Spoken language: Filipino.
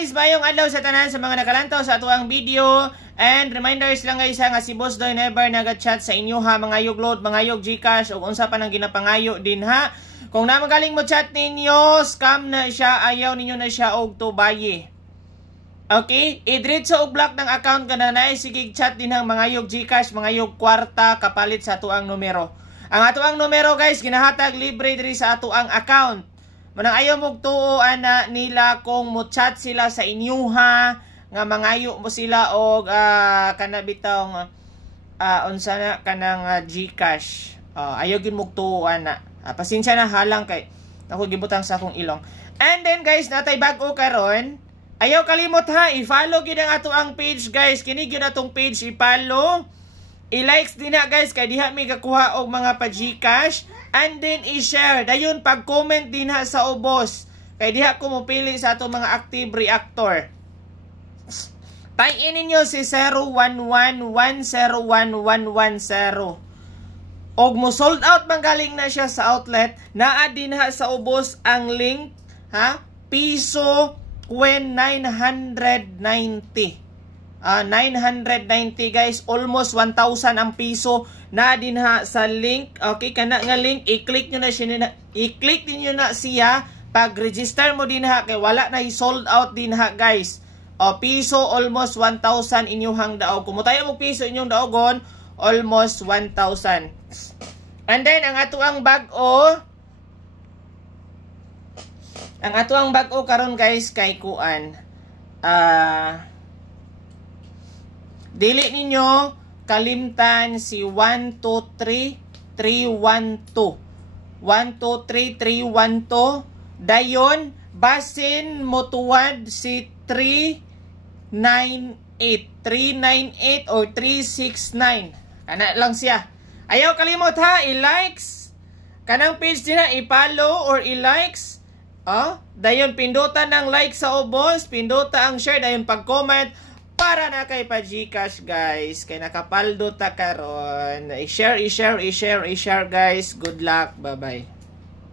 guys, mayong adlaw sa tanan sa mga nakalantaw sa atuang video. And reminders lang guys nga si Boss Doy never naga-chat sa inyo ha, mga yugload, mga yug Gcash o unsa pa nang ginapangayo din ha. Kung na magaling mo chat ninyo, scam na siya, ayaw ninyo na siya og tubayi. Okay, idritso og block ng account ka na sige chat din ang mga yug Gcash, mga yug kwarta kapalit sa atuang numero. Ang atuang numero guys ginahatag libre diri sa atuang account. Manang ayaw mong tuoan na nila kung mo chat sila sa inyuha nga mangayo mo sila og kanabitong unsa na kanang Gcash. Ayaw gid mong tuoan na. Pasensya na halang kay ako gibutang sa akong ilong. And then guys, natay bag-o karon. Ayaw kalimot ha, i-follow gid ang ato ang page guys. Kini gyud atong page i-follow. I-likes din na guys kay diha may kakuha og mga pa-Gcash. And then i-share. Dayon pag-comment din ha sa ubos. Kay diha ko mopili sa atong mga active reactor. Tie-in ninyo si 011101110. Og mo sold out manggaling na siya sa outlet. Naa din ha sa ubos ang link ha. Piso 990. 990 guys, almost 1,000 ang piso na din ha sa link. Okay, kana nga link i-click niyo na siya, i-click niyo na siya pag register mo din ha kay wala na i-sold out din ha guys. Piso almost 1,000 inyong daog. Kung tayo mo piso inyong daogon, almost 1,000. And then ang atuang bag-o karon guys kay kuan dili ninyo kalimtan si 123312. 123312. Dayon basin motuwad si 398 or 369. Kana lang siya. Ayaw kalimot ha, i-likes kanang page din na, i-follow or i-likes. Dayon pindutan ng like sa ubos, pinduta ang share, dayon pag-comment para na kay pa Gcash guys. Kay nakapaldo ta karon. I-share guys. Good luck. Bye-bye.